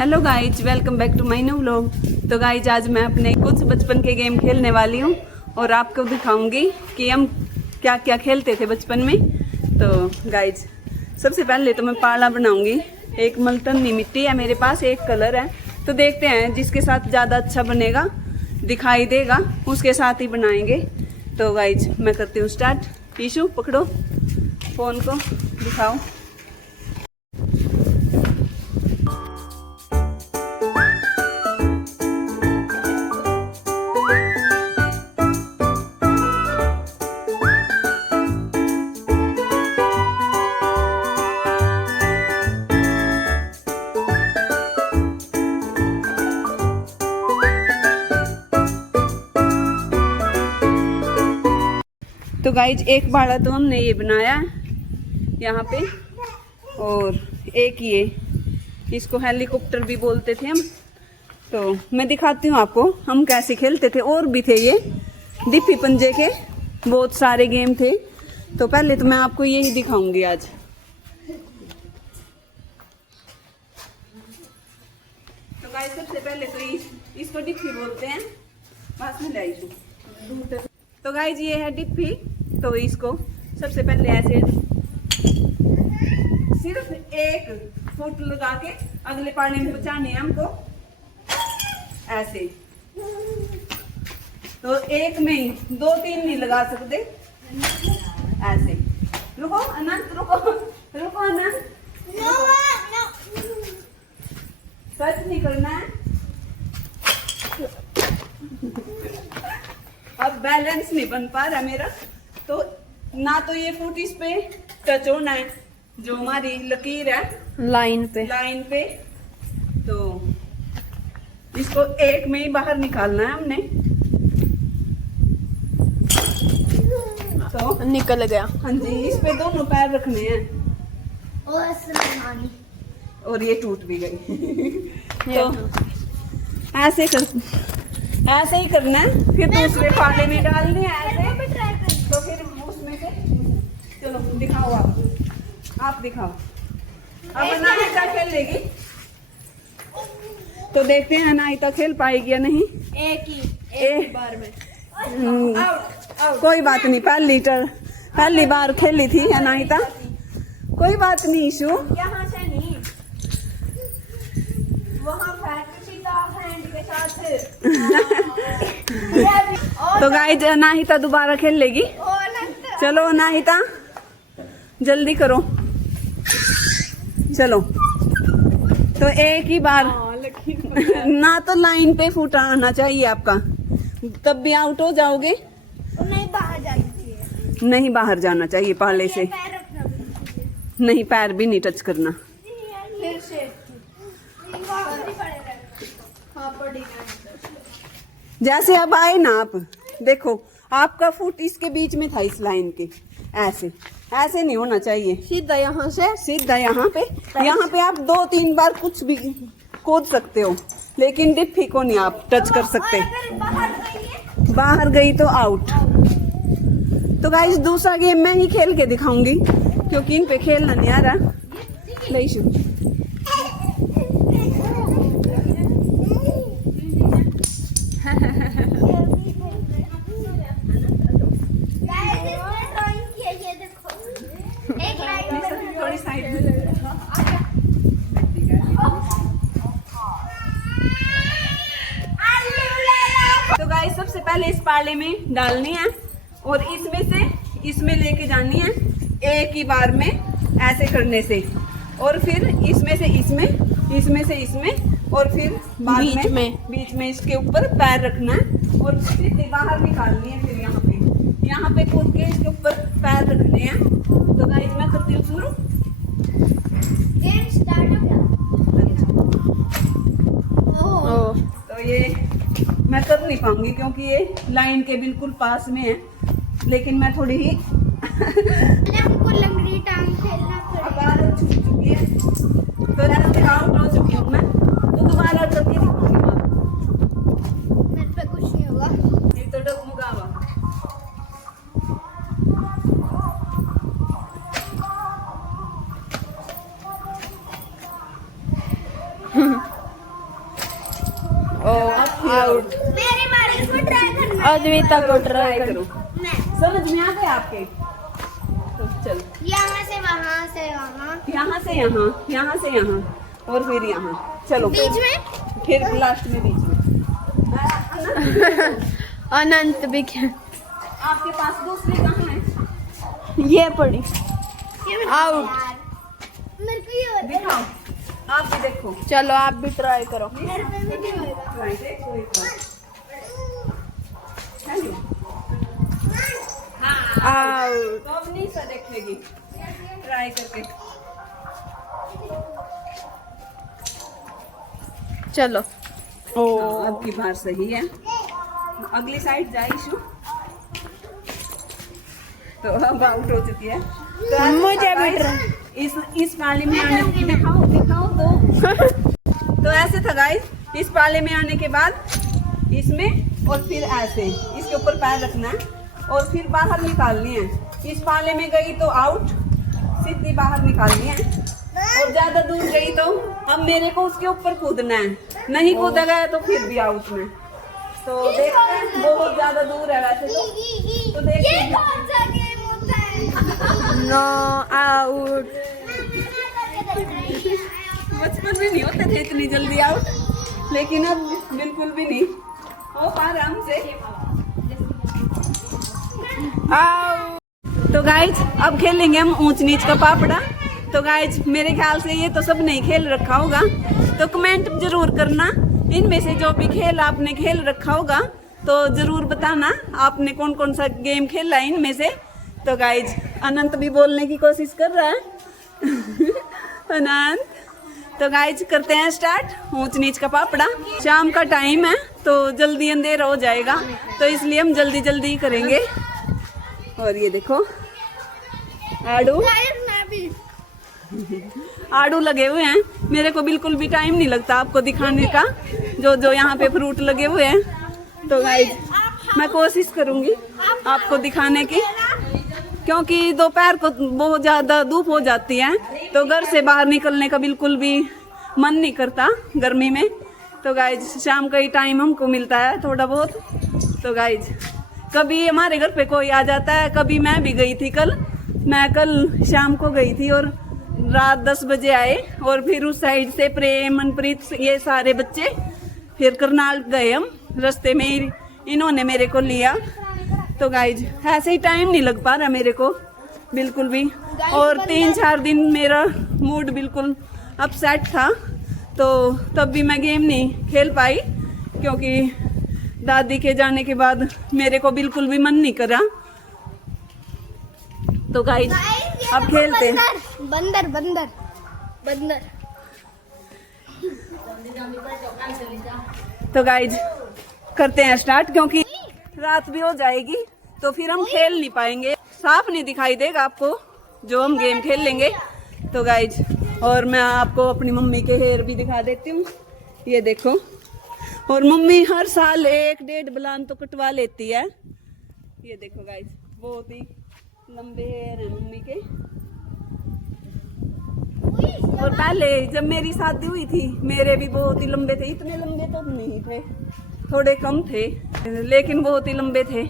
Hello guys, welcome back to my new vlog. तो guys आज मैं अपने कुछ बचपन के गेम खेलने वाली हूँ और आपको दिखाऊंगी कि हम क्या क्या खेलते थे बचपन में। तो गाइज सबसे पहले तो मैं पाला बनाऊंगी। एक मलतनी मिट्टी है मेरे पास, एक कलर है, तो देखते हैं जिसके साथ ज़्यादा अच्छा बनेगा दिखाई देगा उसके साथ ही बनाएंगे। तो गाइज मैं करती हूँ स्टार्ट। ईशू पकड़ो फ़ोन को, दिखाओ। तो गाइज एक बाड़ा तो हमने ये बनाया यहाँ पे, और एक ये, इसको हेलीकॉप्टर भी बोलते थे हम। तो मैं दिखाती हूँ आपको हम कैसे खेलते थे। और भी थे ये डिप्पी पंजे के बहुत सारे गेम थे, तो पहले तो मैं आपको यही दिखाऊंगी आज। तो गाइज सबसे पहले तो इसको डिप्पी बोलते हैं, पास में लाई। तो गाइज ये है डिप्पी। तो इसको सबसे पहले ऐसे सिर्फ एक फुट लगा के अगले पानी में बचाने हैं हमको, ऐसे। तो एक में ही दो तीन नहीं लगा सकते, ऐसे। रुको अनंत, रुको रुको अनंत, सच नहीं करना है। अब बैलेंस नहीं बन पा रहा मेरा, तो ना तो ये फुट इस पे टच होना है, जो हमारी लकीर है लाइन पे। तो इसको एक में ही बाहर निकालना है हमने। तो निकल गया। हाँ जी, इस पे दोनों पैर रखने हैं और ये टूट भी गई। तो ऐसे ही करना है, फिर दूसरे पाले में डालने हैं ऐसे। तो फिर उसमें से चलो दिखाओ, आप दिखाओ। अब अनाहिता खेल लेगी, तो देखते हैं अनाहिता खेल पाएगी या नहीं। एक बार में कोई बात नहीं, पहली बार खेली थी अनाहिता, कोई बात नहीं। इशू यहाँ से नहीं, वहाँ हैंड के साथ। तो गाइज अनाहिता दोबारा खेल लेगी। चलो अनाहिता जल्दी करो, चलो। तो एक ही बार ना तो लाइन पे फुट आना चाहिए आपका, तब भी आउट हो जाओगे। नहीं बाहर जाना चाहिए, नहीं बाहर जाना चाहिए पाले से, पैर रखना भी नहीं पैर भी नहीं टच करना। फिर से जैसे अब आए ना आप, देखो आपका फुट इसके बीच में था, इस लाइन के। ऐसे नहीं होना चाहिए, सीधा यहाँ से, सीधा यहाँ पे आप दो तीन बार कुछ भी कूद सकते हो, लेकिन डिप्पी को नहीं आप टच कर सकते। बाहर गई तो आउट। तो गाइस दूसरा गेम मैं ही खेल के दिखाऊंगी, क्योंकि इन पे खेलना नहीं आ रहा। ले शु थोड़ी साइड में। तो गाइस सबसे पहले इस पाले में डालनी है और इसमें लेके जानी है एक ही बार में, ऐसे करने से। और फिर इसमें से इसमें और फिर बीच में इसके ऊपर पैर रखना है और सीधे बाहर निकालनी है। फिर यहाँ पे कूद के इसके ऊपर पैर रखने हैं। तो गाइस मैं करती हूँ शुरू। गेम स्टार्ट हो गया। तो ये मैं कर नहीं पाऊंगी क्योंकि ये लाइन के बिल्कुल पास में है, लेकिन मैं थोड़ी ही हमको लंगड़ी टांग खेलना आवाज छूट चुकी है, तो ऐसे आउट हो चुकी हूँ मैं। तो दोबारा करके दिखाऊंगी। मेरे पे कुछ नहीं होगा। ये तो डगमगावा। आउट। मेरी बारी, इसमें ट्राई करना। अद्विता को ट्राई ट्राई करो। करो। मैं समझ में आ गए आपके? तो चलो यहाँ से वहाँ से वहाँ, यहाँ से यहाँ, यहाँ से यहाँ और फिर यहाँ। चलो बीच में फिर लास्ट में बीच में। अनंत भी खेल। आपके पास दूसरी कहाँ है? ये पड़ी। ये मैं- आउट। यार, मेरे को ये होता है। दिखाओ, आप भी देखो। चलो आप भी ट्राई करो। मेरे पे भी नहीं होगा। ट्राई देखो एक बार। हेलो। हाँ आउट। तो अब निशा देखेगी ट्राई करके। चलो। ओ हाँ, अब की बार सही है। अगली साइड जा इशू। तो अब आउट हो चुकी है। तो ऐसे मुझे भी था guys, इस पाले में आने दिखाओ दिखाओ तो ऐसे था गाइस। इस पाले में आने के बाद इसमें और फिर ऐसे इसके ऊपर पैर रखना है और फिर बाहर निकालनी है। इस पाले में गई तो आउट, सीधी बाहर निकालनी है। और ज्यादा दूर गई तो अब मेरे को उसके ऊपर कूदना है। नहीं कूदा गया तो फिर भी आउट में। तो देखते हैं, बहुत ज्यादा दूर है वैसे तो देखते ये हैं। कौन सा गेम होता है? No out. बचपन में नहीं होते थे इतनी जल्दी आउट, लेकिन अब बिल्कुल भी नहीं हो पा रहा हमसे। आउट। तो गाइज अब खेलेंगे हम ऊंच नीच का पापड़ा। तो गाइज मेरे ख्याल से ये तो सब नहीं खेल रखा होगा, तो कमेंट जरूर करना इनमें से जो भी खेल आपने खेल रखा होगा तो जरूर बताना आपने कौन कौन सा गेम खेला है इनमें से। तो गाइज अनंत भी बोलने की कोशिश कर रहा है। अनंत। तो गाइज करते हैं स्टार्ट ऊंच नीच का पापड़ा। शाम का टाइम है तो जल्दी अंधेरा हो जाएगा, तो इसलिए हम जल्दी जल्दी ही करेंगे। और ये देखो आड़ू मैं भी आड़ू लगे हुए हैं। मेरे को बिल्कुल भी टाइम नहीं लगता आपको दिखाने का, जो जो यहाँ पे फ्रूट लगे हुए हैं। तो गाइज मैं कोशिश करूंगी आपको दिखाने की, क्योंकि दोपहर को बहुत ज़्यादा धूप हो जाती है तो घर से बाहर निकलने का बिल्कुल भी मन नहीं करता गर्मी में। तो गाइज शाम का ही टाइम हमको मिलता है थोड़ा बहुत। तो गाइज कभी हमारे घर पे कोई आ जाता है, कभी मैं भी गई थी मैं कल शाम को गई थी और रात 10 बजे आए। और फिर उस साइड से प्रेम मनप्रीत ये सारे बच्चे फिर करनाल गए हम। रास्ते में ही इन्होंने मेरे को लिया। तो गाइज ऐसे ही टाइम नहीं लग पा रहा मेरे को बिल्कुल भी। और 3-4 दिन मेरा मूड बिल्कुल अपसेट था, तो तब भी मैं गेम नहीं खेल पाई, क्योंकि दादी के जाने के बाद मेरे को बिल्कुल भी मन नहीं करा। तो गाइज अब खेलते हैं। बंदर बंदर बंदर। तो गाइज करते हैं स्टार्ट, क्योंकि रात भी हो जाएगी तो फिर हम खेल नहीं पाएंगे, साफ नहीं दिखाई देगा आपको जो हम गेम खेल लेंगे। तो गाइज और मैं आपको अपनी मम्मी के हेयर भी दिखा देती हूँ, ये देखो। और मम्मी हर साल 1-1.5 बलान तो कटवा लेती है। ये देखो गाइज बहुत ही लंबे हेयर है मम्मी के। और पहले जब मेरी शादी हुई थी मेरे भी बहुत ही लंबे थे, इतने लंबे तो नहीं थे, थोड़े कम थे लेकिन बहुत ही लंबे थे।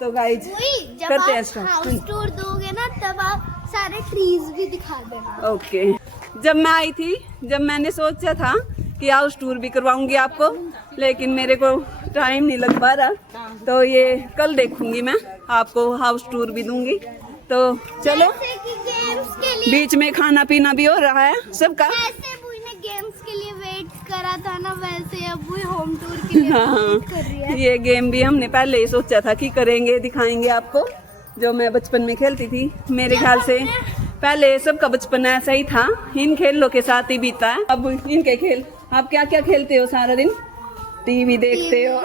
तो गाइज जब करते हैं आप स्टार्ट। हाउस टूर दोगे ना तब आप सारे ट्रीज भी दिखा देना। ओके। जब मैं आई थी, जब मैंने सोचा था कि हाउस टूर भी करवाऊंगी आपको, लेकिन मेरे को टाइम नहीं लग पा रहा, तो ये कल देखूंगी मैं आपको हाउस टूर भी दूंगी। तो चलो जैसे कि गेम्स के लिए, बीच में खाना पीना भी हो रहा है सबका। जैसे बुई ने गेम्स के लिए वेट करा था ना, वैसे अब बुई होम टूर के लिए हाँ वेट कर रही है। ये गेम भी हमने पहले ही सोचा था कि करेंगे, दिखाएंगे आपको, जो मैं बचपन में खेलती थी। मेरे ख्याल से पहले सबका बचपन ऐसा ही था, इन खेलों के साथ ही बीता है। अब इनके खेल आप क्या क्या खेलते हो सारा दिन? टीवी देखते हो?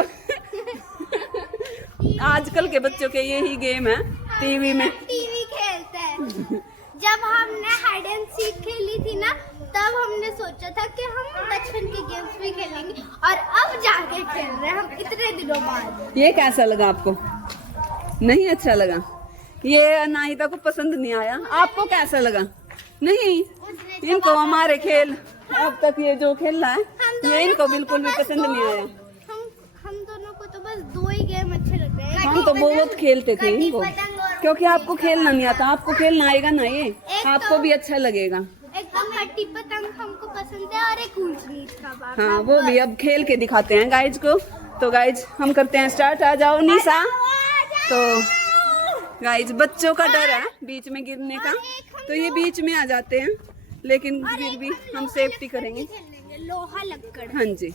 आजकल के बच्चों के यही गेम है टीवी में। टीवी खेलते हैं। जब हमने हाइड एंड सीक खेली थी ना, तब हमने सोचा था कि हम बचपन के गेम्स भी खेलेंगे, और अब जाके खेल रहे हैं हम इतने दिनों बाद। ये कैसा लगा आपको? नहीं अच्छा लगा? ये अनाहिता को पसंद नहीं आया, आपको कैसा लगा? नहीं, इनको हमारे खेल अब तक ये जो खेल रहा है ये इनको बिल्कुल भी पसंद नहीं आया। हम दोनों को तो बस 2 ही गेम अच्छे लगते हैं। हम तो बहुत खेलते थे इनको, क्योंकि आपको खेलना नहीं आता, आपको खेलना आएगा ना, ये आपको भी अच्छा लगेगा। एक तो कट्टी पतंग हमको पसंद है और एक ऊंच नीच का बात। हाँ, वो भी अब खेल के दिखाते हैं गाइज को। तो गाइज हम करते हैं स्टार्ट। आ जाओ निशा। तो गाइज बच्चों का डर है बीच में गिरने का, तो ये बीच में आ जाते हैं, लेकिन फिर भी हम सेफ्टी करेंगे। लोहा लक्कड़। हाँ जी।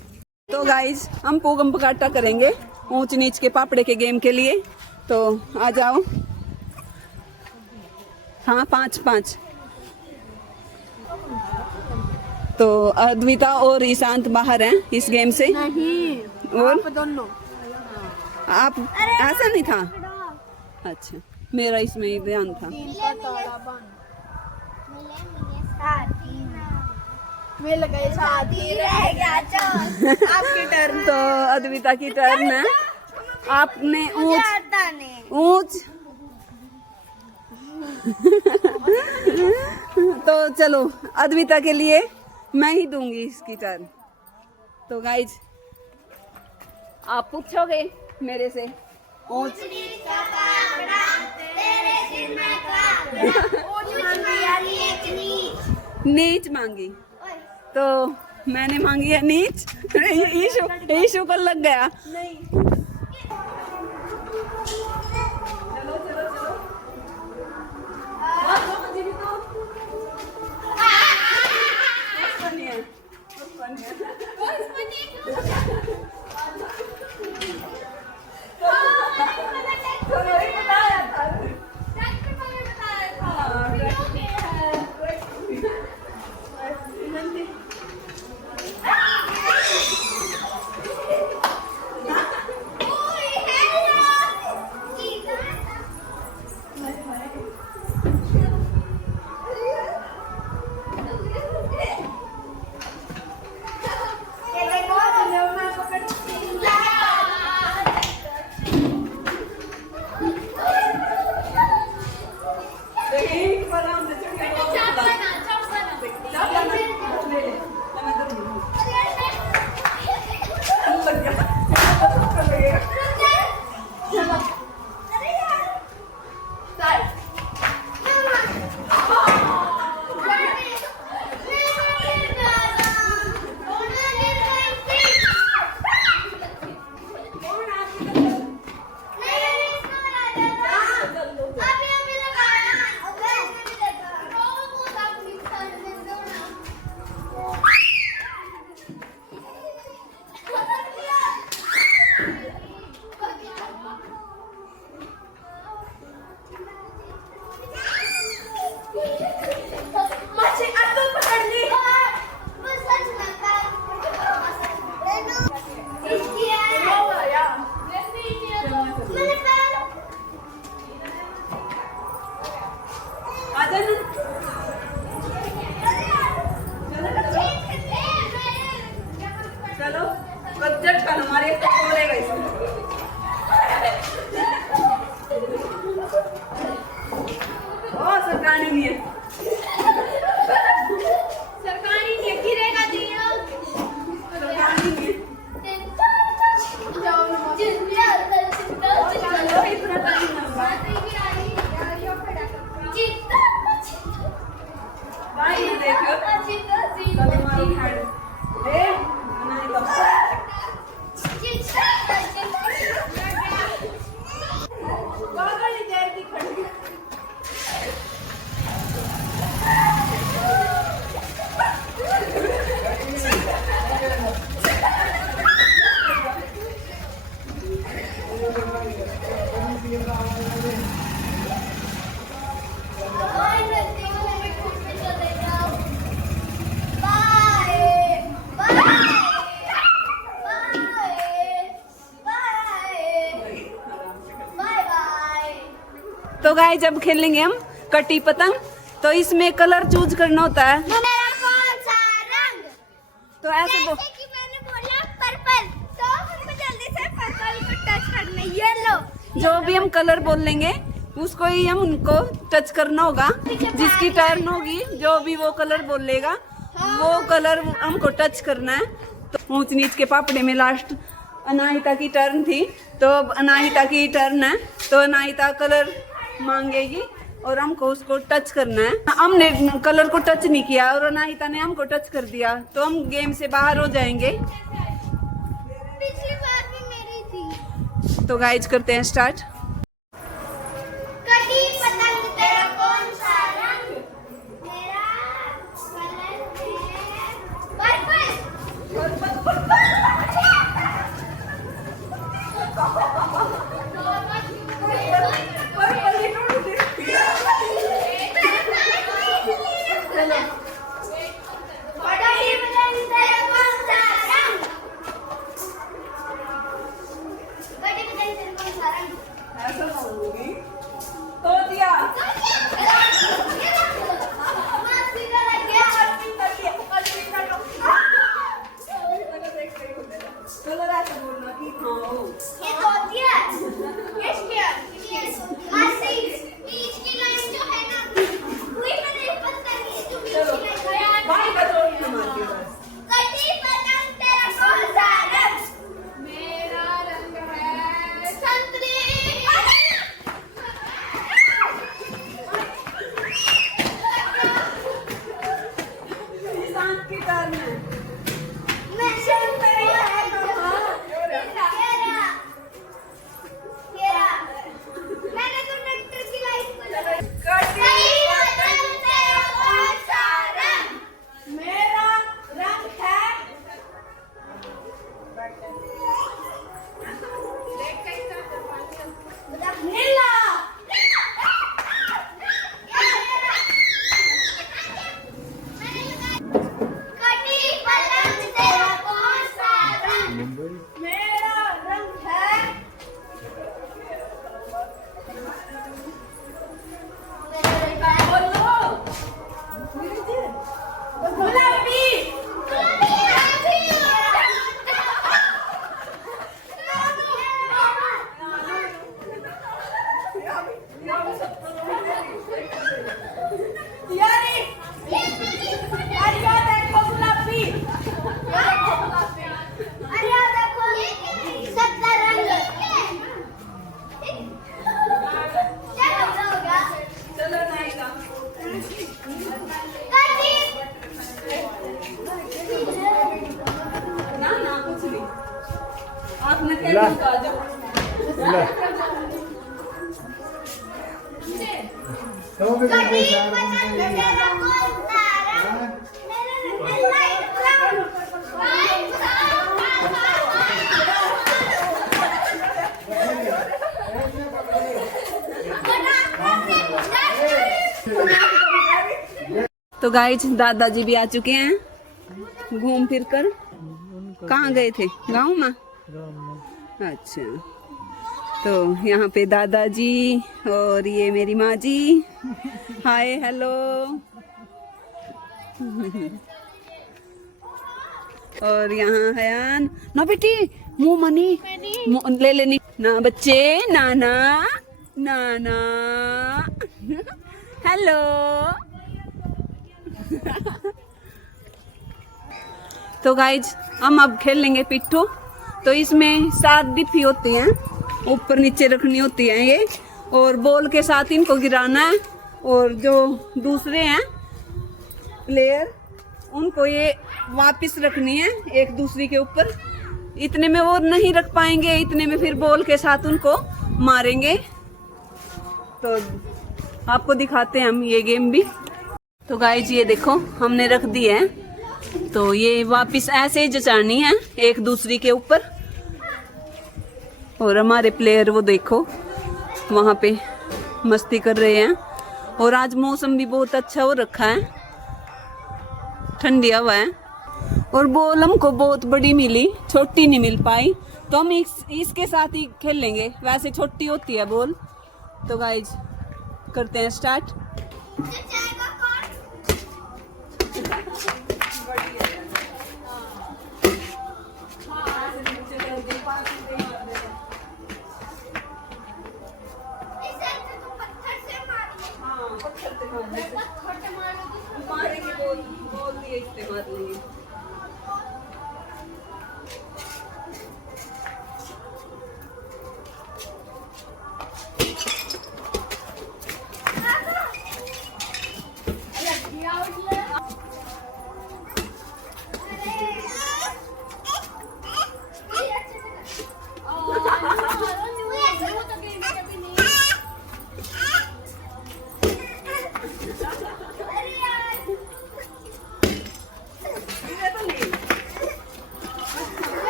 तो गाइज हम पूगम पकाटा करेंगे ऊंच नीच के पापड़े के गेम के लिए। तो आ जाओ। हाँ, 5-5। तो अद्विता और ईशांत बाहर हैं इस गेम से। नहीं, और आप दोनों। आप, ऐसा नहीं था? अच्छा, मेरा इसमें ही ध्यान था। मिल गए साथी, रह गया चोर। आपकी टर्न। तो अद्विता की टर्न है। आपने ऊंच तो चलो अद्विता के लिए मैं ही दूंगी इसकी टर्न। तो गाइज आप पूछोगे मेरे से ऊंच नीच मांगी, तो मैंने मांगी है नीच। ईशु को लग गया। चलो बजट का हमारे बोलेगा इसमें। ओ सरकारी नहीं है, सरकारी नहीं गिरेगा दिया। सरकारी नहीं है। इतना टाइम लगा भाई, ये देखो कभी मारो खाड़ ए नहीं तो तो गाइस जब खेलेंगे हम कटी पतंग, तो इसमें कलर चूज करना होता है। मेरा कौन सा रंग? तो ऐसे जैसे कि मैंने बोला पर्पल, तो हमको जल्दी से पर्पल को टच करना है। येलो, जो भी हम कलर बोल लेंगे उसको ही हम उनको टच करना होगा। जिसकी टर्न होगी जो भी वो कलर बोल लेगा वो कलर हमको टच करना है। तो ऊंच नीच के पापड़े में लास्ट अनाहिता की टर्न थी, तो अब अनाहिता की टर्न है। तो अनाहिता कलर मांगेगी और हमको उसको टच करना है। हमने कलर को टच नहीं किया और अनाहिता ने हमको टच कर दिया, तो हम गेम से बाहर हो जाएंगे। पिछली बार भी मेरी थी। तो गाइज करते हैं स्टार्ट। कटी पतंग तेरा कौन सा रंग? मेरा कलर है पर्पल। तो गाइज दादाजी भी आ चुके हैं घूम फिर कर। कहाँ गए थे? गाँव में। अच्छा, तो यहाँ पे दादाजी और ये मेरी माँ जी। Hi hello. और यहाँ हयान ना बेटी मुँह मनी ले लेनी ना बच्चे नाना नाना। हेलो। तो गाइज हम अब खेल लेंगे पिट्ठू। तो इसमें 7 डिप्पी होती हैं, ऊपर नीचे रखनी होती है ये, और बॉल के साथ इनको गिराना है। और जो दूसरे हैं प्लेयर उनको ये वापस रखनी है एक दूसरे के ऊपर। इतने में वो नहीं रख पाएंगे, इतने में फिर बॉल के साथ उनको मारेंगे। तो आपको दिखाते हैं हम ये गेम भी। तो गाइज ये देखो हमने रख दी है, तो ये वापस ऐसे ही जचानी है एक दूसरे के ऊपर। और हमारे प्लेयर वो देखो वहाँ पे मस्ती कर रहे हैं। और आज मौसम भी बहुत अच्छा हो रखा है, ठंडी हवा है। और बॉल हमको बहुत बड़ी मिली, छोटी नहीं मिल पाई, तो हम इसके साथ ही खेल लेंगे। वैसे छोटी होती है बॉल। तो गाइज करते हैं स्टार्ट।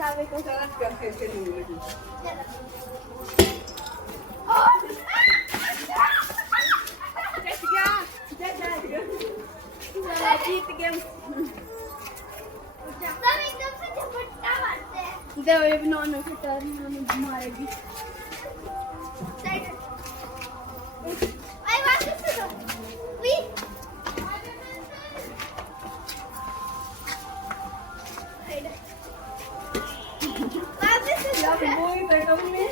चावे को जीत गए सब एकदम से झपट्टा मारते हैं। जब ये नॉन फिटर मारेगी आई वापस से दो वी वापस से दो वही तो कम में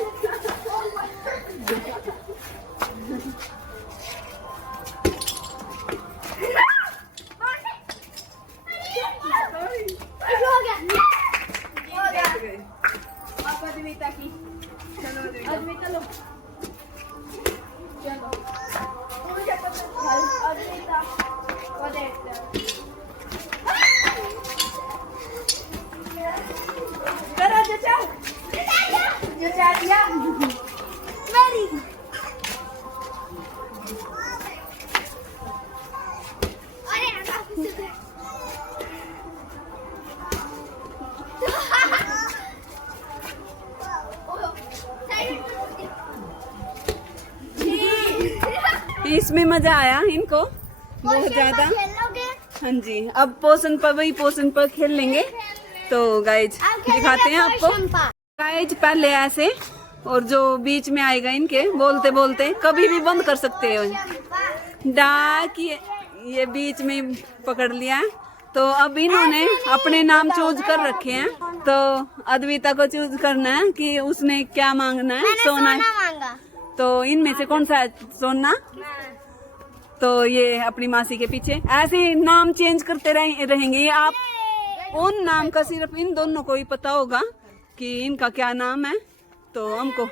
आप अद्विता की अद्विता लो चलो अद्विता वो देखते करो जचा दिया मेरी अरे वापस से इसमें मजा आया इनको बहुत ज्यादा। हाँ जी, अब पोषण पर वही पोषण पर खेल लेंगे। तो गाइज दिखाते हैं आपको। गाइज पहले ऐसे और जो बीच में आएगा इनके बोलते बोलते कभी भी बंद कर सकते हो। डाक ये बीच में पकड़ लिया है। तो अब इन्होंने अपने नाम चूज कर रखे हैं। तो अद्विता को चूज करना है कि उसने क्या मांगना है। सोना मांगा तो इनमें से कौन सा है सोना। तो ये अपनी मासी के पीछे ऐसे नाम चेंज करते रहेंगे। ये आप उन नाम का सिर्फ इन दोनों को ही पता होगा कि इनका क्या नाम है। तो हमको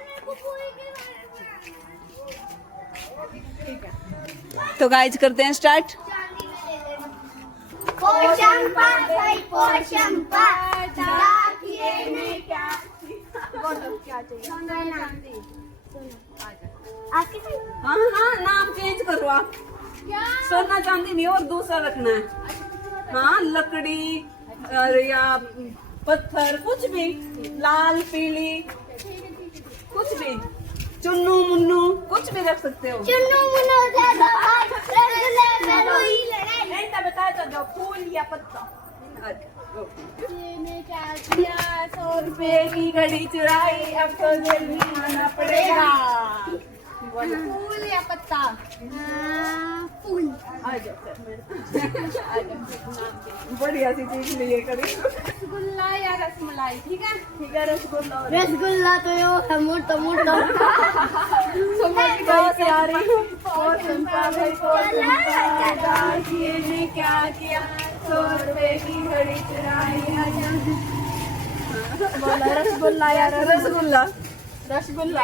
तो गाइज करते हैं स्टार्ट। पोशंपा भाई पोशंपा डाकिए ने क्या क्या चाहिए आपके सही हाँ हाँ नाम चेंज करो आप। सोना चांदी नहीं और दूसरा रखना है। हाँ लकड़ी और या पत्थर कुछ भी लाल पीली कुछ भी चुन्नू मुन्नू कुछ भी रख सकते हो। चुन्नू मुन्नू ज्यादा रसगुल्ले में रोई लड़ाई ऐसा बता दो फूल या पत्ता ने क्या किया 100 रुपए की घड़ी चुराई अब तो जेल में आना पड़ेगा फूल या पत्ता फूल आ जाओ सर आ जाओ बढ़िया सी चीज लिए करी। रसगुल्ला या रसमलाई ठीक है रसगुल्ला रसगुल्ला तो यो है मोटा मोटा ने क्या किया 100 रुपए की घड़ी चुराई बोला रसगुल्ला या रसगुल्ला रसगुल्ला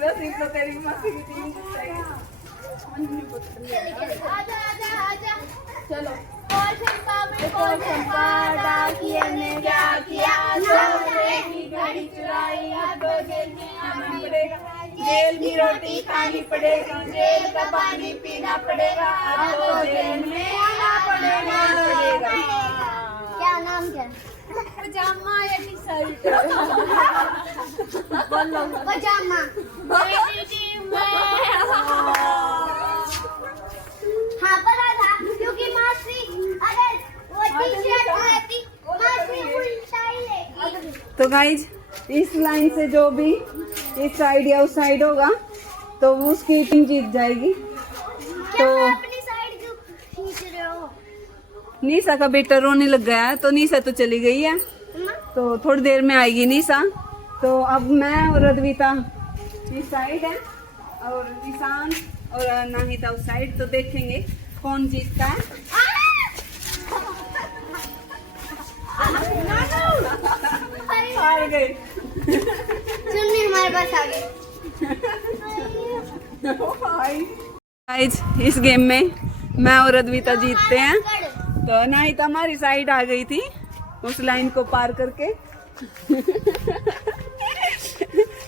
वैसे तो तेरी मासी की टीम आजा आजा आजा चलो पोशंपा डाकिए ने क्या किया 100 रुपए की घड़ी चुराई अब तो जेल में आना पड़ेगा जेल की रोटी खानी पड़ेगी जेल का पानी पीना पड़ेगा अब तो जेल में आना पड़ेगा क्या नाम क्या पजामा या टी शर्ट बोलो पजामा हाँ पता था क्योंकि मासी अगर वो टी शर्ट रहती मासी उल्टा ही लेगी। तो गाइज इस लाइन से जो भी इस साइड या उस साइड होगा तो उसकी टीम जीत जाएगी। क्या तो अपनी साइड क्यों खींच रहे हो? निशा का बेटा रोने लग गया है तो निशा तो चली गई है। मम्मा तो थोड़ी देर में आएगी निशा। तो अब मैं और अद्विता इस साइड है और निशान और नाहिता उस साइड। तो देखेंगे कौन जीतता है। हार गए। सुननी हमारे पास आ गई। गाइस इस गेम में मैं और अद्विता जीतते हैं। तो नाहिता हमारी साइड आ गई थी उस लाइन को पार करके।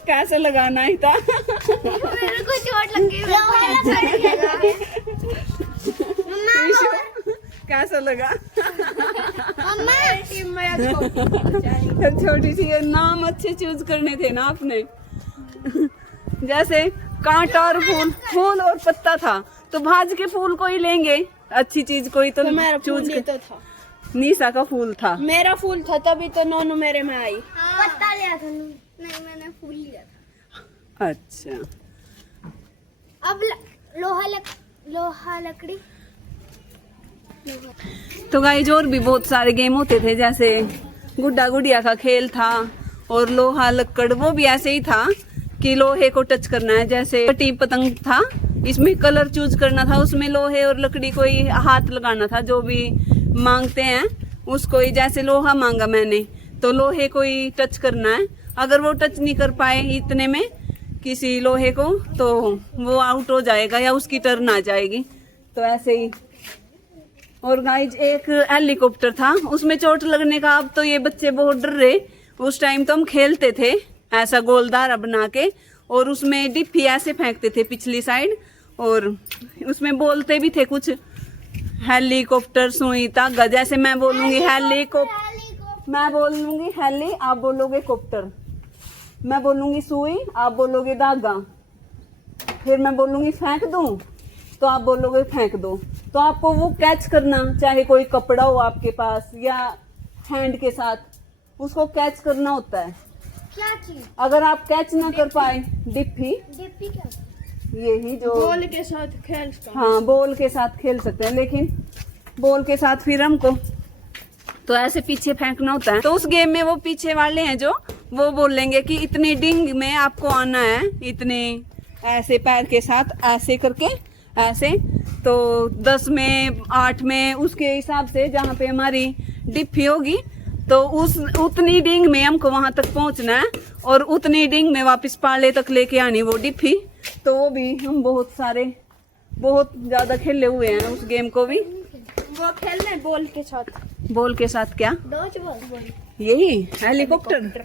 कैसे लगा नाहिता? मेरे को चोट लग गई। कैसा लगा? मम्मा टीम में छोटी छोटी सी नाम अच्छे चूज करने थे ना आपने। जैसे कांटा और फूल, फूल और पत्ता था तो भाज के फूल को ही लेंगे, अच्छी चीज कोई तो मेरा फूल चूज ही तो था, निशा का फूल था। मेरा फूल था तभी तो नोनू मेरे में आई। पत्ता लिया था। नहीं, मैंने फूल लिया था। अच्छा अब लोहा लकड़ी। तो गाइस और भी बहुत सारे गेम होते थे, जैसे गुड्डा गुड़िया का खेल था और लोहा लक्कड़, वो भी ऐसे ही था कि लोहे को टच करना है। जैसे कटी पतंग था, इसमें कलर चूज करना था, उसमें लोहे और लकड़ी को ही हाथ लगाना था। जो भी मांगते हैं उसको ही, जैसे लोहा मांगा मैंने तो लोहे को ही टच करना है। अगर वो टच नहीं कर पाए इतने में किसी लोहे को तो वो आउट हो जाएगा या उसकी टर्न आ जाएगी। तो ऐसे ही। और गाइज एक हेलीकॉप्टर था, उसमें चोट लगने का अब तो ये बच्चे बहुत डर रहे। उस टाइम तो हम खेलते थे ऐसा गोलदारा बना के और उसमें डिप्पी ऐसे फेंकते थे पिछली साइड और उसमें बोलते भी थे कुछ, हेलीकॉप्टर सुई तागा। जैसे मैं बोलूंगी हेलीकॉप्टर, मैं बोलूंगी हेली, आप बोलोगे कॉप्टर। मैं बोलूंगी सुई, आप बोलोगे धागा। फिर मैं बोलूंगी फेंक दूं तो आप बोलोगे फेंक दो। तो आपको वो कैच करना, चाहे कोई कपड़ा हो आपके पास या हैंड के साथ, उसको कैच करना होता है। क्या चीज? अगर आप कैच ना कर पाए, डिप्पी क्या? यही जो बॉल के साथ खेल सकते हैं। हाँ बॉल के साथ खेल सकते हैं, लेकिन बॉल के साथ फिर हमको तो ऐसे पीछे फेंकना होता है। तो उस गेम में वो पीछे वाले हैं जो वो बोलेंगे कि इतनी डिंग में आपको आना है, इतने ऐसे पैर के साथ ऐसे करके ऐसे। तो 10 में 8 में उसके हिसाब से जहाँ पे हमारी डिप्पी होगी तो उस उतनी डिंग में हमको वहां तक पहुंचना है और उतनी डिंग में वापस पाले तक लेके आनी वो डिप्पी। तो वो भी हम बहुत ज्यादा खेले हुए हैं उस गेम को भी। वो खेलने बॉल के साथ। बॉल के साथ क्या? Dodge ball. यही हेलीकॉप्टर।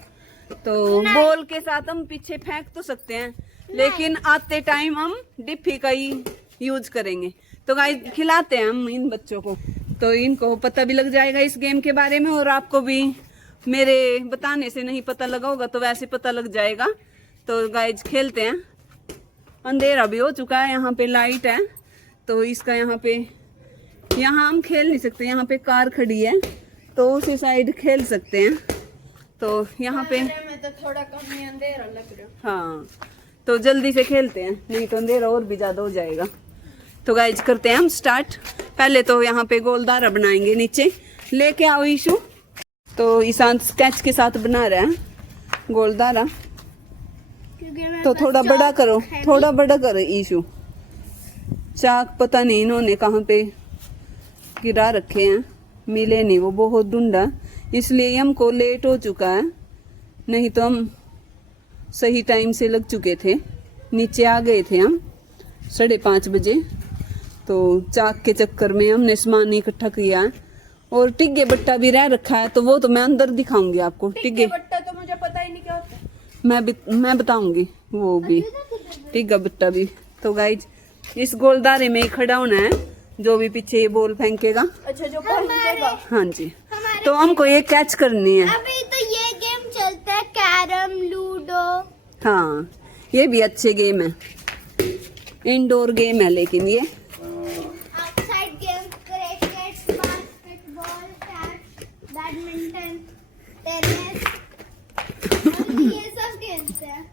तो बॉल के साथ हम पीछे फेंक तो सकते हैं, लेकिन आते टाइम हम डिप्पी का ही यूज करेंगे। तो गाइस खिलाते हैं हम इन बच्चों को, तो इनको पता भी लग जाएगा इस गेम के बारे में और आपको भी मेरे बताने से नहीं पता लगा होगा तो वैसे पता लग जाएगा। तो गाइस खेलते हैं। अंधेरा भी हो चुका है, यहाँ पे लाइट है तो इसका यहाँ हम खेल नहीं सकते। यहाँ पे कार खड़ी है तो उसी साइड खेल सकते हैं। तो यहाँ पे में तो थोड़ा कम ही अंधेरा लग रहा। हाँ तो जल्दी से खेलते हैं, नहीं तो अंधेरा और भी ज्यादा हो जाएगा। तो गाइज करते हैं हम स्टार्ट। पहले तो यहाँ पे गोलदारा बनाएंगे, नीचे लेके आओ ईशु। तो ईशांत स्केच के साथ बना रहा है गोलदारा, तो थोड़ा बड़ा करो, थोड़ा बड़ा करो ईशु। चाक पता नहीं इन्होंने कहाँ पे गिरा रखे हैं, मिले नहीं, वो बहुत ढूंढा, इसलिए हमको लेट हो चुका है। नहीं तो हम सही टाइम से लग चुके थे, नीचे आ गए थे हम 5:30 बजे। तो चाक के चक्कर में हमने सामान इकट्ठा किया है और टिग्गे बट्टा भी रह रखा है, तो वो तो मैं अंदर दिखाऊंगी आपको। टिग्गे बट्टा तो मुझे पता ही नहीं क्या होता है। मैं बताऊंगी वो भी, टिग्गा बट्टा भी। तो गाइज इस गोलदारे में ही खड़ा होना है, जो भी पीछे ये बॉल फेंकेगा। अच्छा जो पहुंचेगा। हाँ जी, तो हमको ये कैच करनी है। अभी तो ये गेम चलता है कैरम, लूडो। हाँ ये भी अच्छे गेम है, इंडोर गेम है, लेकिन ये outside game cricket, basketball, catch, badminton, tennis, ये सब खेलते हैं।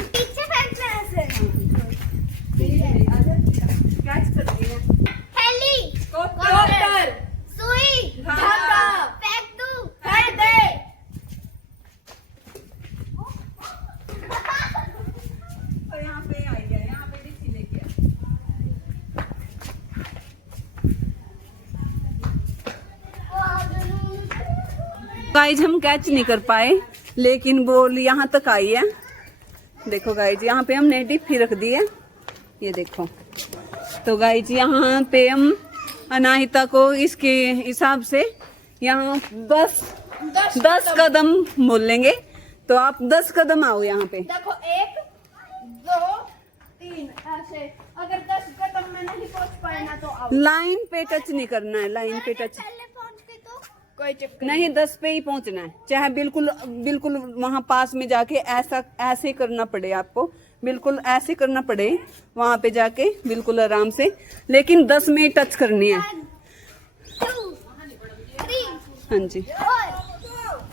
पीछे फेंकना है ऐसे। कैच करनी है। हेलीकॉप्टर, सुई, धागा, फेंक दूं, फेंक दे। और यहाँ पे आ गया, यहाँ पे डिस्सी लेके गाइज हम कैच नहीं कर पाए, लेकिन बॉल यहाँ तक आई है। देखो गाइज यहाँ पे हमने डिप्पी रख दी है, ये देखो। तो गाइज यहाँ पे हम अनाहिता को इसके हिसाब से यहाँ 10 कदम बोलेंगे। तो आप 10 कदम आओ यहाँ पे। देखो 1 2 3 ऐसे अगर 10 कदम में नहीं पहुंच पाए ना तो आउट। लाइन पे टच नहीं करना है, लाइन पे टच पहले पहुंचते तो कोई चक्कर नहीं, 10 पे ही पहुंचना है। चाहे बिल्कुल बिल्कुल वहां पास में जाके ऐसा ऐसे करना पड़े आपको, बिल्कुल ऐसे करना पड़े वहां पे जाके बिल्कुल आराम से, लेकिन 10 में टच करनी है। 2 3 हाँ जी, 4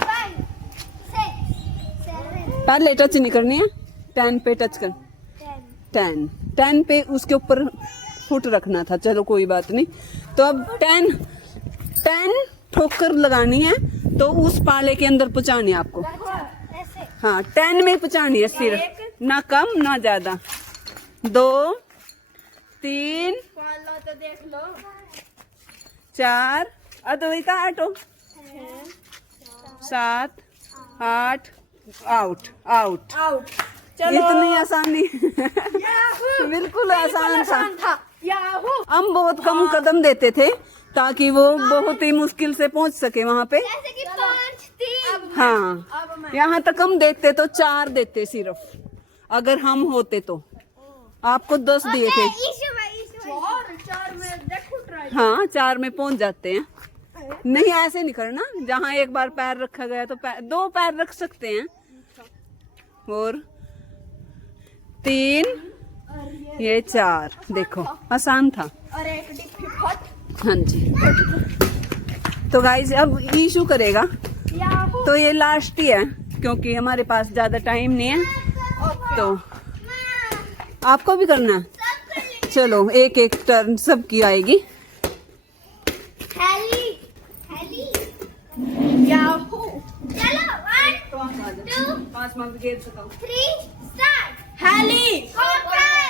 5 6 7 पहले टच नहीं करनी है, 10 पे टच कर, 10 10 पे उसके ऊपर फुट रखना था। चलो कोई बात नहीं। तो अब 10 ठोकर लगानी है, तो उस पाले के अंदर पहुंचानी है आपको। ऐसे हाँ, 10 में पहुंचानी है सिर्फ, ना कम ना ज्यादा। 2 3 पाल लो तो देख लो। 4 Advaita auto 7 8 out out. Out. चलो इतनी आसानी याहू! बिल्कुल आसान था। याहू! हम बहुत कम कदम देते थे ताकि वो बहुत ही मुश्किल से पहुंच सके वहां पे। जैसे कि 5 3 हाँ, अब मैं यहाँ तक हम देते तो 4 देते सिर्फ, अगर हम होते तो। आपको 10 दिए थे। और 4 में देखो ट्राई। हाँ, 4 में पहुंच जाते हैं। नहीं, ऐसे नहीं करना, जहाँ एक बार पैर रखा गया तो 2 पैर रख सकते हैं। और 3 ये 4, देखो आसान था। और एक डिफी फट। हाँ जी। तो गाइस अब ईशू करेगा, याहू! तो ये लास्ट ही है क्योंकि हमारे पास ज्यादा टाइम नहीं है। तो आपको भी करना है। चलो एक एक टर्न सबकी आएगी। याहू! चलो 1 2 3 स्टार्ट। हेलीकॉप्टर!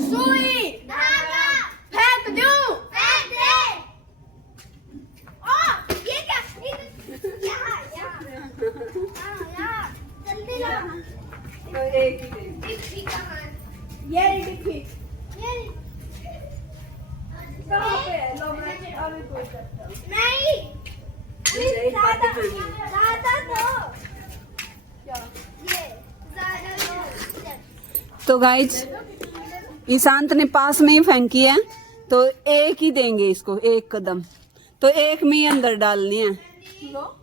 सुई! धागा फेंक दूं! फेंक दे। ओ ये क्या यहाँ जल्दी ला। डिप्पी कहाँ है? ये डिफी ये कहाँ पे है? लो मैं अभी कोई करता हूँ। नहीं ज्यादा दो क्या? ये ज्यादा दो। तो गाइज ईशांत ने पास में ही फेंकी है, तो एक ही देंगे इसको, एक कदम। तो एक में ही अंदर डालनी है। लो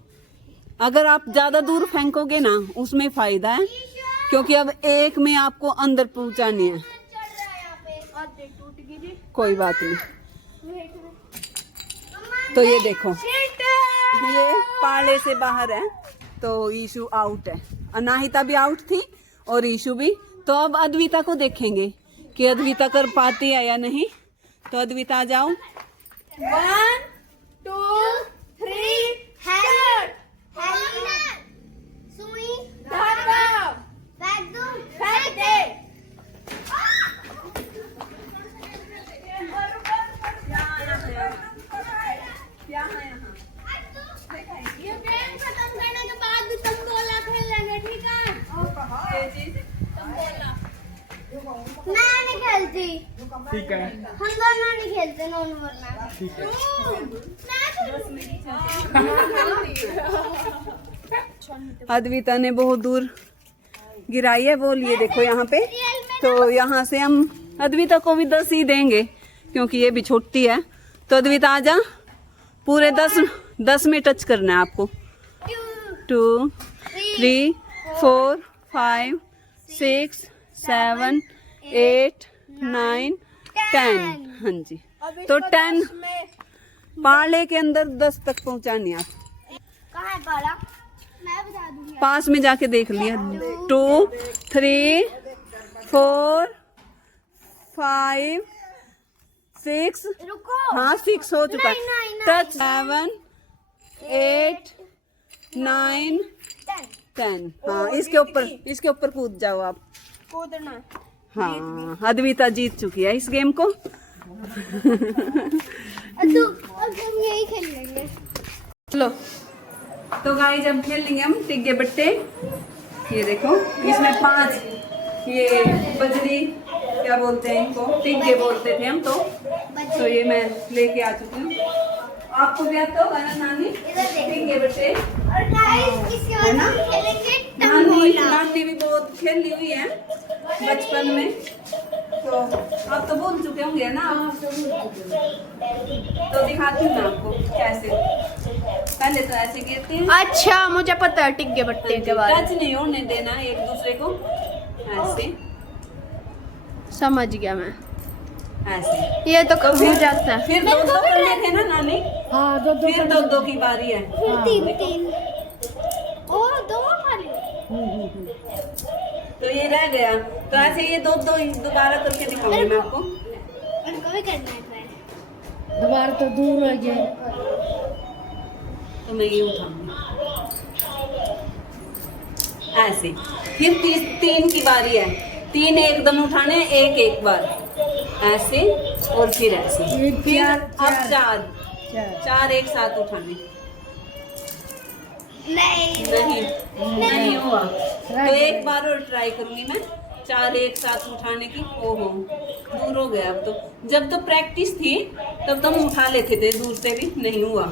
अगर आप ज्यादा दूर फेंकोगे ना, उसमें फायदा है, क्योंकि अब एक में आपको अंदर पहुंचानी है। आधे टूट गई जी। कोई बात नहीं। तो ये देखो, ये पाले से बाहर है, तो ईशु आउट है। अनाहिता भी आउट थी और ईशु भी। तो अब अद्विता को देखेंगे कि अद्विता कर पाती है या नहीं। तो अद्विता आ जाओ। 1 2 3 स्टार्ट। सुई धागा फेंक दूं। फेंक दे। ये गेम खत्म करने के बाद भी तंबोला खेल लेंगे, ठीक है? मैं नहीं खेलती। ठीक है। हम दोनों नहीं खेलते, नॉन वरना। ठीक है। अद्विता ने बहुत दूर गिराई है बॉल, ये देखो यहाँ पे। तो यहाँ से हम अद्विता को भी 10 ही देंगे क्योंकि ये भी छोटी है। तो अद्विता आ जा, पूरे 10 में टच करना है आपको। 2 3 4 5 6 7 8 9 10। हाँ जी। तो 10 पाले के अंदर 10 तक पहुंचानी है आप। कहाँ है पाला? मैं बता दूंगी। पास में जाके देख लिया। 2 3 4 5 6। रुको। हाँ 6 हो चुका है। नहीं, टच 7 8 9 10। हाँ इसके ऊपर कूद जाओ आप। कूदना। हाँ, अद्विता जीत चुकी है इस गेम को। अब हम यही खेल लेंगे। चलो तो गाइस अब खेल लेंगे हम टिग्गे बट्टे। ये देखो, इसमें 5 ये बजरी क्या बोलते हैं इनको, टिग्गे बोलते थे हम। तो ये मैं लेके आ चुकी हूँ। आपको भी आता होगा ना नानी, टिग्गे बट्टे? और गाइस इसके बाद है ना? हम खेलेंगे नानी तंबोला। नानी भी बहुत खेली हुई है बचपन में। तो आप तो बोल चुके होंगे ना, तो दिखाती हूँ मैं आपको कैसे। पहले तो ऐसे गिरते हैं। अच्छा मुझे पता है टिक्के बट्टे के बारे टच नहीं होने देना एक दूसरे को, ऐसे। समझ गया मैं। ऐसे ये तो कब हो जाता है। फिर दो दो करने थे ना नानी। हाँ दो दो फिर दो दो की बारी है। फिर तीन तीन। ओ दो खाली। तो ये रह गया, तो ऐसे ये दो दो दोबारा करके दिखाऊंगी मैं आपको। उनको भी करना है ट्राई। दोबारा तो दूर हो गए। तो मैं ये उठाऊंगी ऐसे। फिर तीन की बारी है, तीन एकदम उठाने, एक एक बार ऐसे और फिर ऐसे। एक, फिर चार, अब चार। चार एक साथ उठाने। नहीं नहीं हुआ, तो एक बार और ट्राई करूंगी मैं, चार एक साथ उठाने की। ओहो दूर हो गया। अब तो जब तो प्रैक्टिस थी तब तो हम उठा लेते थे दूर से भी, नहीं हुआ।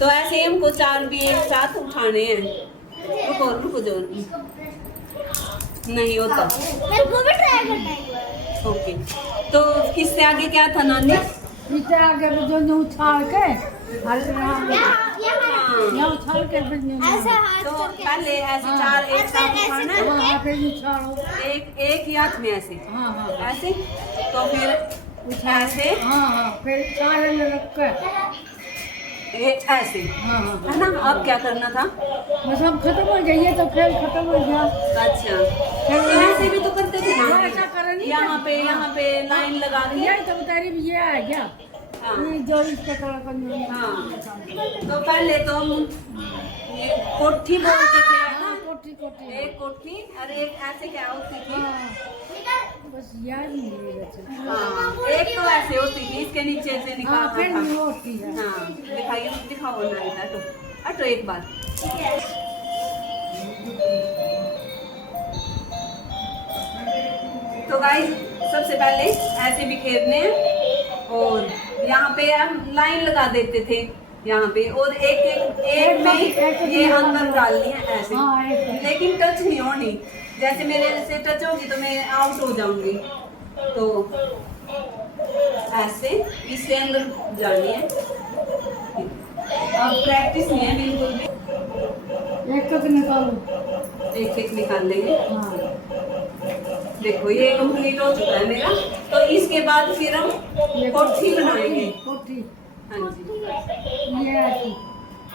तो ऐसे ही हमको चार भी एक साथ उठाने हैं। रुको रुको जोर, नहीं होता। मेरे को भी ट्राई करना है। ओके, तो इससे आगे क्या था नानी? इधर आगे जो उछाल के हाँ, यहाँ उछाल के फिर ऐसे हाथ तो करके पहले ऐसे चार एक साथ उठाना है। हाँ फिर उछालो। एक ही हाथ में ऐसे हाँ हाँ ऐसे, तो फिर ऐसे हाँ हाँ फिर चार रख कर ऐसे, हाँ हाँ है ना। अब क्या करना था? बस अब खत्म हो गया, ये तो खेल खत्म हो गया। अच्छा, तो ऐसे भी तो करते थे ना। ऐसा करेंगे यहाँ पे लाइन लगा दी है। ये तो बता रही ये आ गया। हाँ ये जो इसका कलर का हाँ, तो पहले तो हम ये कोठी बोलते थे, है ना। कोठी कोठी एक कोठी और एक ऐसे क्या होती थी? बस याद नहीं है वैसे। हाँ, एक तो ऐसे होती थी, इसके नीचे से हाँ निकालना फिर था। नहीं होती है। हाँ दिखाइए, दिखाओ ना इधर। हटो एक बार। तो गाइस सबसे पहले ऐसे भी खेलने हैं, और यहाँ पे हम लाइन लगा देते थे यहाँ पे, और एक में ये अंदर डालनी है ऐसे। हाँ एक लेकिन टच नहीं होनी, जैसे मेरे से टच होगी तो मैं आउट हो जाऊंगी। तो ऐसे इससे अंदर जानी है। अब प्रैक्टिस नहीं है बिल्कुल भी, एक निकालो। एक एक निकाल लेंगे। हाँ देखो ये कंप्लीट हो चुका है मेरा। तो इसके बाद फिर हम कोठी बनाएंगे। कोठी हाँ जी, ये ऐसी।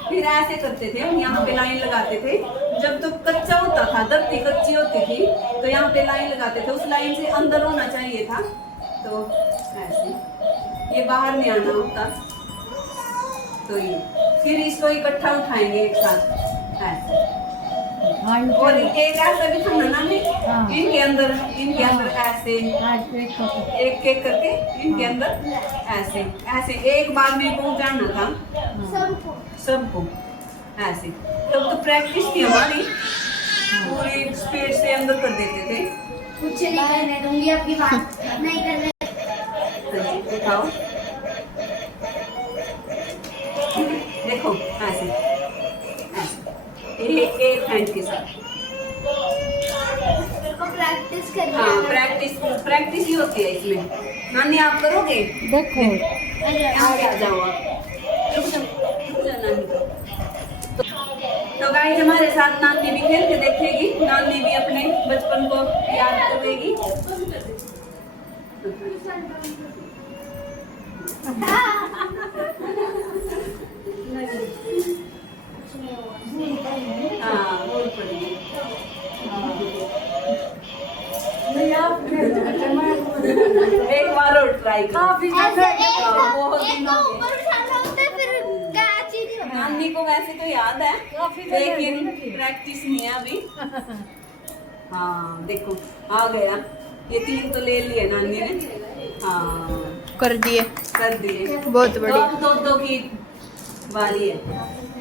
फिर ऐसे करते थे हम, यहाँ पे लाइन लगाते थे। जब तो कच्चा होता था, धरती कच्ची होती थी, तो यहाँ पे लाइन लगाते थे। उस लाइन से अंदर होना चाहिए था, तो ऐसे ये बाहर नहीं आना होता। तो ये फिर इसको इकट्ठा उठाएंगे एक साथ ऐसे। हाँ और एक ऐसा भी था ना में, हाँ। इनके अंदर ऐसे हाँ एक कोठी। एक एक करके इनके अंदर ऐसे ऐसे एक बार में पहुंचाना था सबको ऐसे। तब तो प्रैक्टिस थी हमारी, पूरी स्पीड से अंदर कर देते थे। कुछ नहीं करने दूंगी आपकी बात नहीं करने। दिखाओ, देखो ऐसे ऐसे एक हैंड के साथ। मेरे को प्रैक्टिस करनी हाँ है। प्रैक्टिस ही होती है इसमें। नानी आप करोगे? देखो यहाँ पे आ जाओ आप। रुक जाओ नानी। तो गाइस हमारे साथ नानी भी खेल के देखेगी, नानी भी अपने बचपन को याद करेगी। हाँ बोल पड़ेगी। एक बार और ट्राई करो। ऐसे एक बहुत एक दिन को हो गए। ऊपर उठाना होता है फिर कैच ही नहीं होता। नानी को वैसे तो याद है, लेकिन प्रैक्टिस नहीं है अभी। हाँ देखो आ गया, ये तीन तो ले लिए नानी ने। हाँ कर दिए। कर दिए। बहुत बढ़िया। दो दो की बारी है,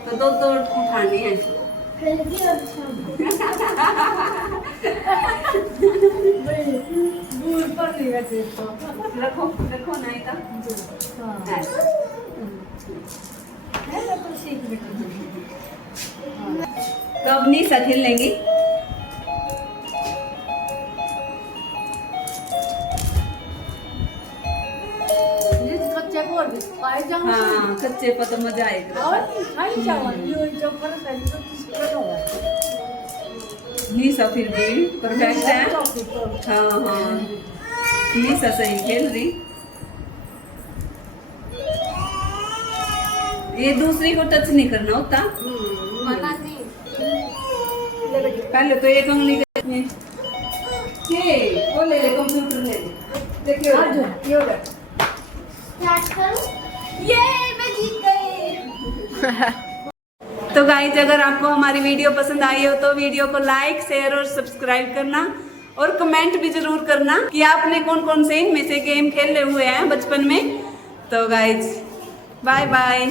तो दो दो उठाने हैं। दूर पर नहीं रहते तो। रखो रखो नहीं था ऐसे। तो सीख बेटा। तो अब निशा खेल लेंगी। हाँ कच्चे पर तो मजा आएगा। निशा फिर भी परफेक्ट है। हाँ हाँ निशा सही खेल रही। ये दूसरी को टच नहीं करना होता। पहले तो एक उंगली करनी। वो ले ले कंप्यूटर ले ले। देखिए ये हो गया। ये मैं जीत गई। तो गाइज अगर आपको हमारी वीडियो पसंद आई हो तो वीडियो को लाइक शेयर और सब्सक्राइब करना और कमेंट भी जरूर करना कि आपने कौन कौन से इनमें से गेम खेले हुए हैं बचपन में। तो गाइज बाय बाय।